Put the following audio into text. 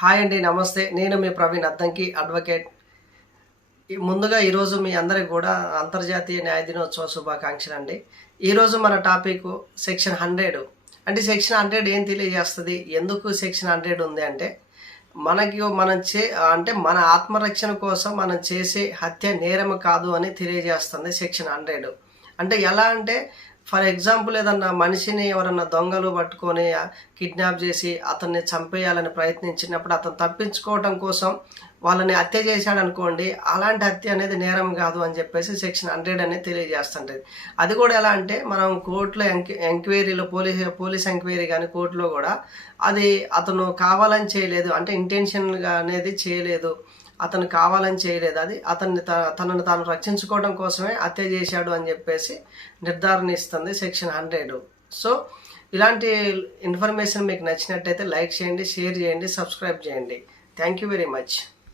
Hi అండి, నమస్తే. నేను మీ ప్రవీణ్ అద్దంకి అడ్వకేట్. ముందుగా ఈరోజు మీ అందరికి కూడా అంతర్జాతీయ న్యాయ దినోత్సవ శుభాకాంక్షలు అండి. ఈరోజు మన టాపిక్ సెక్షన్ 100. అంటే సెక్షన్ 100 ఏం తెలియజేస్తుంది, ఎందుకు సెక్షన్ 100 ఉంది అంటే అంటే మన ఆత్మరక్షణ కోసం మనం చేసే హత్య నేరం కాదు అని తెలియజేస్తుంది సెక్షన్ 100. అంటే ఎలా అంటే ఫర్ ఎగ్జాంపుల్ ఏదన్నా మనిషిని ఎవరన్నా దొంగలు పట్టుకొని కిడ్నాప్ చేసి అతన్ని చంపేయాలని ప్రయత్నించినప్పుడు అతను తప్పించుకోవడం కోసం వాళ్ళని హత్య చేశాడు అనుకోండి, అలాంటి హత్య అనేది నేరం కాదు అని చెప్పేసి సెక్షన్ 100 అనేది తెలియజేస్తుంటుంది. అది కూడా ఎలా అంటే మనం కోర్టులో ఎంక్వైరీలో పోలీస్ ఎంక్వైరీ కానీ కోర్టులో కూడా అది అతను కావాలని చేయలేదు, అంటే ఇంటెన్షన్గా అనేది చేయలేదు, అతను కావాలని చేయలేదు, అది తనను తాను రక్షించుకోవడం కోసమే హత్య చేశాడు అని చెప్పేసి నిర్ధారణ ఇస్తుంది సెక్షన్ 100. సో ఇలాంటి ఇన్ఫర్మేషన్ మీకు నచ్చినట్టయితే లైక్ చేయండి, షేర్ చేయండి, సబ్స్క్రైబ్ చేయండి. Thank you very much.